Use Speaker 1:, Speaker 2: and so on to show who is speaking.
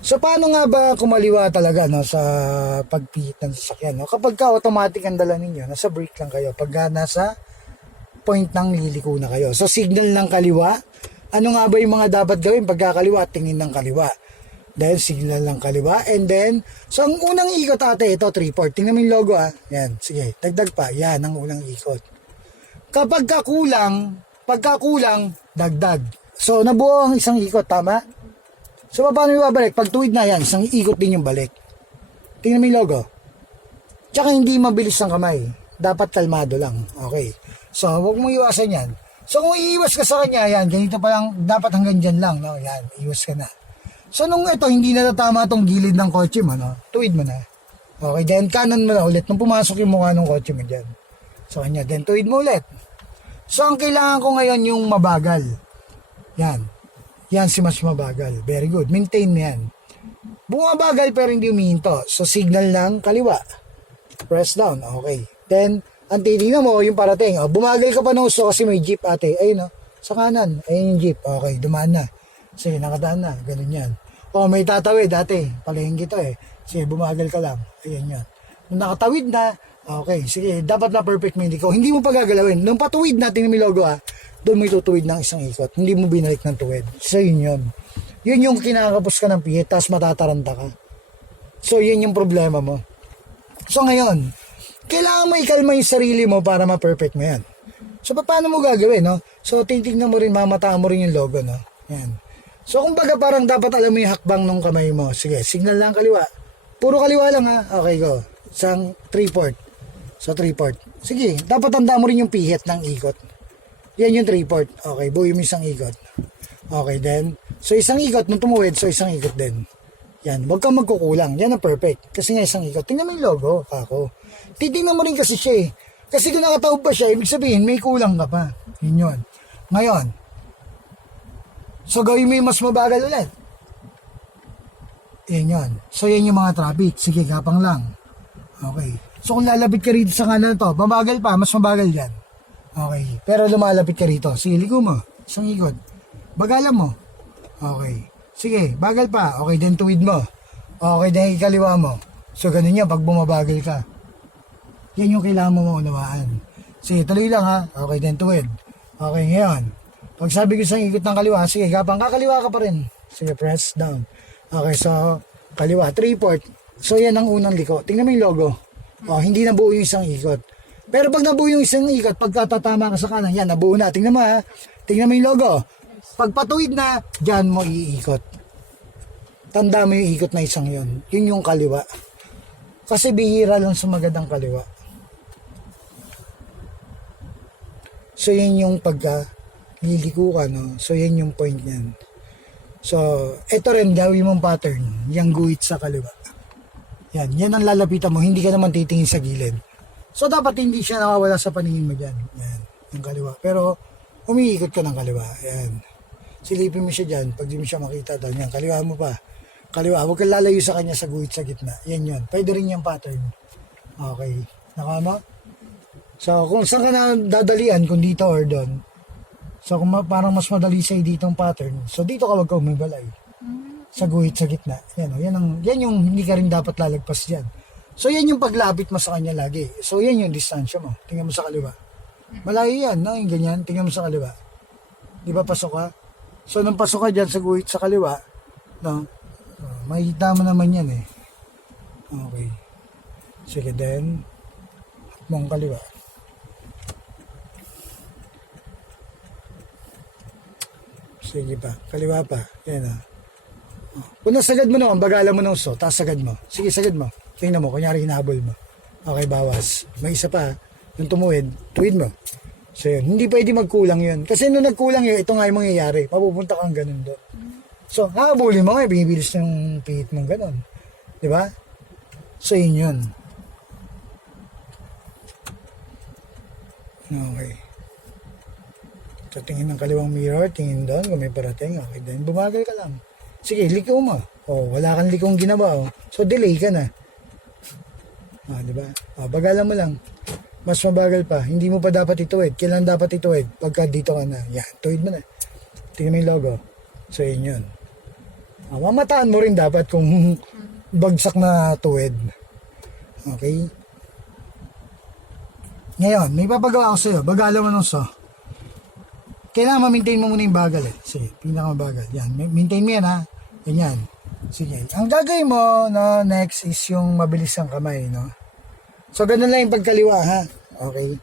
Speaker 1: So paano nga ba kumaliwa talaga no sa pagpihit ng sasakyan no? Kapag ka automatic ang dala ninyo, nasa brake lang kayo. Pag nasa point ng liliko na kayo. So signal ng kaliwa, ano nga ba yung mga dapat gawin pagkakaliwa? Tingin ng kaliwa. Then signal ng kaliwa and then so ang unang ikot ate ito 3 port. Tingnan mo yung logo ah. Yan, sige, dagdag pa. Yan ang unang ikot. Kapag kakulang, pagkakulang, dagdag. So nabuo ang isang ikot, tama? So, paano yung babalik? Pag tuwid na yan, isang ikot din yung balik. Tingnan mo yung logo. Tsaka hindi mabilis ang kamay. Dapat kalmado lang. Okay. So, huwag mo iwasan yan. So, kung iiwas ka sa kanya, yan, ganito pa lang, dapat hanggang dyan lang, no? Yan, iwas ka na. So, nung ito, hindi na tatama tong gilid ng kotse mo, no? Tuwid mo na. Okay, then kanan mo na ulit nung pumasok yung mukha ng kotse mo dyan. So, kanya, then tuwid mo ulit. So, ang kailangan ko ngayon yung mabagal. Yan. Yan si mas mabagal. Very good. Maintain mo yan. Bumabagal pero hindi umihinto. So signal ng kaliwa. Press down. Okay. Then, ang titignan mo, yung parating. Oh, bumagal ka pa ng gusto kasi may jeep ate. Ayun oh. Sa kanan. Ayun yung jeep. Okay. Dumaan na. Sige, nakadaan na. Ganun yan. Oh, may tatawid ate. Palengke to eh. Sige, bumagal ka lang. Ayan yan. Nung nakatawid na, okay, sige, dapat na perfect mo hindi ko. Hindi mo pa gagalawin. Nung patuwid natin yung logo ah, doon mo itutuwid ng isang ikot. Hindi mo binalik ng tuwid. So, yun yun. Yun yung kinakapos ka ng pihit, tapos matataranta ka. So, yun yung problema mo. So, ngayon, kailangan mo ikalma yung sarili mo para ma-perfect mo yan. So, pa- paano mo gagawin, no? So, titignan mo rin, mamataan mo rin yung logo, no? Yan. So, kumbaga parang dapat alam mo yung hakbang ng kamay mo. Sige, signal lang kaliwa. Puro kaliwa lang, ha? Okay, go. Isang 3-port. So, 3-port. Sige, dapat tanda mo rin yung pihit ng ikot. Yan yung 3-port. Okay, buo yung isang ikot. Okay, then, so isang ikot nung tumuwid, so isang ikot din. Yan, huwag kang magkukulang. Yan ang perfect. Kasi nga isang ikot. Tingnan mo yung logo, ako. Titingnan mo rin kasi siya eh. Kasi kung nakataob pa siya, ibig sabihin, may kulang ka pa. Yun yun. Ngayon, so gawin mo yung mas mabagal ulit. Yan yun. So yan yung mga traffic. Sige, gapang lang. Okay. So kung lalapit ka rito sa kanan to, mabagal pa, mas mabagal yan. Okay. Pero lumalapit ka rito. Sige, ligo mo. Isang ikot. Bagalan mo. Okay. Sige, bagal pa. Okay, then tuwid mo. Okay, then ikaliwa mo. So, ganun yan pag bumabagal ka. Yan yung kailangan mo maunawaan. Sige, tuloy lang ha. Okay, then tuwid. Okay, ngayon. Pag sabi ko sa ikot ng kaliwa, sige, kapang kakaliwa ka pa rin. Sige, press down. Okay, so, kaliwa, three-port. So, yan ang unang liko. Tingnan mo yung logo. Oh, hindi na buo yung isang ikot. Pero pag nabuo yung isang ikot, pagkatatama ka sa kanan, yan, nabuo na. Tingnan mo ha. Tingnan mo yung logo. Pag patuwid na, dyan mo iikot. Tanda mo yung ikot na isang yon. Yun yung kaliwa. Kasi bihira lang sumagad ang kaliwa. So, yan yung pagka liliko ka, no? So, yan yung point niyan. So, ito rin, gawin mong pattern. Yung guhit sa kaliwa. Yan, yan ang lalapitan mo. Hindi ka naman titingin sa gilid. So, dapat hindi siya nakawala sa paningin mo dyan. Yan, yung kaliwa. Pero, umiikot ka ng kaliwa. Yan. Silipin mo siya dyan. Pag di mo siya makita doon, yan, kaliwa mo pa. Kaliwa, huwag kang lalayo sa kanya sa guhit sa gitna. Yan yun. Pwede rin yung pattern. Okay. Nakama? So, kung saan ka na dadalian, kung dito or doon. So, kung ma- parang mas madali sa'yo dito ang pattern, so dito ka wag ka umibalay. Sa guhit sa gitna. Yan, o, yan, ang, yan yung hindi ka rin dapat lalagpas dyan. So, yan yung paglapit mo sa kanya lagi. So, yan yung distansya mo. Tingnan mo sa kaliwa. Malayo yan, no? Yung ganyan. Tingnan mo sa kaliwa. Di ba pasok ka? So, nung pasok ka dyan sa guhit sa kaliwa, no? Uh, makikita mo naman yan eh. Okay. Sige, then, mong kaliwa. Sige pa. Kaliwa pa. Yan ah. Oh. Kung nasagad mo naman, bagalan mo ng uso, tapos sagad mo. Sige, sagad mo. Tingnan mo, kunyari hinahabol mo. Okay, bawas. May isa pa. Yung tumuwid, tuwid mo. So yun, hindi pwede magkulang yun. Kasi nung nagkulang yun, ito nga yung mangyayari. Mapupunta kang ganun doon. So, habulin mo nga, binibilis yung pihit mong ganun. Di ba? So, yun yun. Okay. So, tingin ng kaliwang mirror, tingin doon, kung may parating, okay, then bumagal ka lang. Sige, liko mo. Oh, wala kang likong ginawa, oh. So, delay ka na. Ah, di ba? Ah, bagalan mo lang. Mas mabagal pa. Hindi mo pa dapat ituwid. Kailan dapat ituwid? Pagka dito ka na. Yan, tuwid mo na. Tingnan mo yung logo. So, yun yun. Ah, mamataan mo rin dapat kung bagsak na tuwid. Okay? Ngayon, may papagawa ko sa'yo. Bagalan mo nung so. Kailangan ma-maintain mo muna yung bagal eh. Sige, pinakamabagal. Yan, ma- maintain mo yan ha. Ganyan. Sige. Ang gagawin mo, no, next is yung mabilis ang kamay, no? So, ganun lang yung pagkaliwa, ha? Okay.